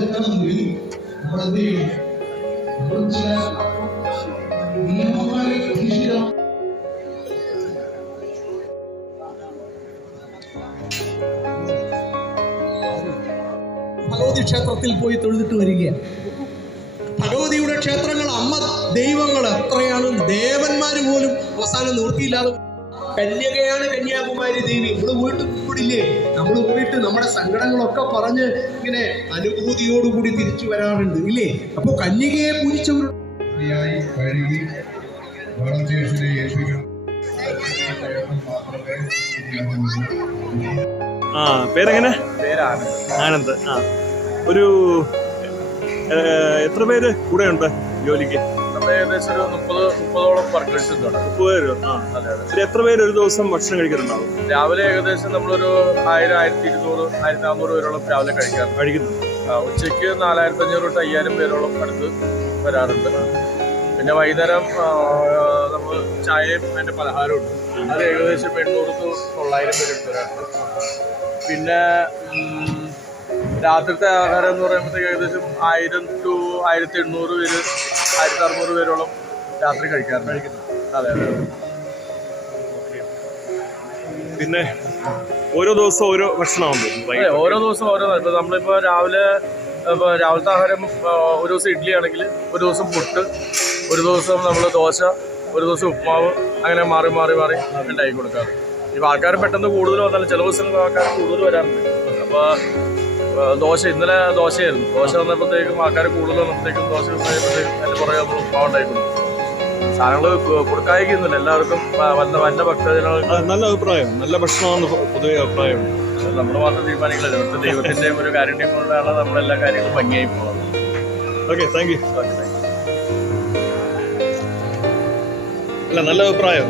വെക്കണമെങ്കിൽ നമ്മൾ എന്ത് ചെയ്യണം? നമ്മൾ ചില നിയമങ്ങൾ അധിഷ്ഠിതം. ഭഗവതി ക്ഷേത്രത്തിൽ പോയി തൊഴുതിട്ട് വരികയാണ്. ഭഗവതിയുടെ ക്ഷേത്രങ്ങൾ, അമ്മ ദൈവങ്ങൾ എത്രയാണ്, ദേവന്മാര് പോലും അവസാനം നിവൃത്തിയില്ലാതെ. കന്യകയാണ് കന്യാകുമാരി ദേവി. നമ്മള് പോയിട്ട് കൂടില്ലേ, നമ്മൾ പോയിട്ട് നമ്മുടെ സങ്കടങ്ങളൊക്കെ പറഞ്ഞ് ഇങ്ങനെ അനുഭൂതിയോടുകൂടി തിരിച്ചു വരാറുണ്ട് ഇല്ലേ? അപ്പൊ കന്യകയെ പൂജിച്ചവർ പേരെങ്ങനെ? ആനന്ദ്. ഒരു എത്ര പേര് കൂടെ ഉണ്ട് ജോലിക്ക്? ഏകദേശം ഒരു 30-30ഓളം വർക്കേഴ്സ് ഉണ്ട്. 30 പേര്. എത്ര പേര് ഒരു ദിവസം ഭക്ഷണം കഴിക്കുന്നുണ്ടാവും? രാവിലെ ഏകദേശം നമ്മളൊരു 1000, 1200, 1400 പേരോളം രാവിലെ കഴിക്കുന്നു. ഉച്ചയ്ക്ക് 4500 തൊട്ട് 5000 പേരോളം അടുത്ത് വരാറുണ്ട്. പിന്നെ വൈകുന്നേരം നമ്മൾ ചായയും അതിൻ്റെ പലഹാരവും ഉണ്ട്. അത് ഏകദേശം 800 to 900 പേര് എടുത്ത് വരാറുണ്ട്. പിന്നെ രാത്രിത്തെ ആഹാരം എന്ന് പറയുമ്പോഴത്തേക്ക് ഏകദേശം 1000 to 1800 പേര്, 1600 പേരോളം രാത്രി കഴിക്കാറുണ്ട്. അതെ. പിന്നെ ഓരോ ദിവസം ഓരോ ഭക്ഷണമുണ്ട്. ഓരോ ദിവസം ഓരോ. ഇപ്പം നമ്മളിപ്പോൾ രാവിലത്തെ ആഹാരം ഒരു ദിവസം ഇഡ്ഡലി ആണെങ്കിൽ ഒരു ദിവസം പുട്ട്, ഒരു ദിവസം നമ്മൾ ദോശ, ഒരു ദിവസം ഉപ്മാവ്, അങ്ങനെ മാറി മാറി മാറി ഉണ്ടാക്കി കൊടുക്കാറ്. ഇപ്പോൾ ആൾക്കാർ പെട്ടെന്ന് കൂടുതൽ വന്നാലും ചില ദിവസങ്ങൾ ആൾക്കാർ കൂടുതൽ വരാറുണ്ട്. അപ്പോൾ ഇന്നലെ ദോശയായിരുന്നു. ദോശ വന്നപ്പോഴത്തേക്കും ആൾക്കാർ കൂടുതൽ വന്നപ്പോഴത്തേക്കും ദോശ വന്നപ്പോഴത്തേക്കും അതിൻ്റെ പുറകെ നമ്മൾ ഉപ്മാവ് ഉണ്ടാക്കി കൊടുക്കും. സാധനങ്ങൾ കൊടുക്കാതിരിക്കുന്നില്ല, എല്ലാവർക്കും വല്ല ഭക്തജനങ്ങൾ. നല്ല അഭിപ്രായം, നല്ല ഭക്ഷണമാണ് പൊതുവെ അഭിപ്രായം. നമ്മൾ മാത്രം തീരുമാനിക്കില്ല, ഇവിടുത്തെ ദൈവത്തിൻ്റെ ഒരു കാരുണ്യം കൊണ്ടാണ് നമ്മളെല്ലാ കാര്യങ്ങളും ഭംഗിയായി പോകുന്നത്. Okay, thank you. അല്ല, നല്ല അഭിപ്രായം.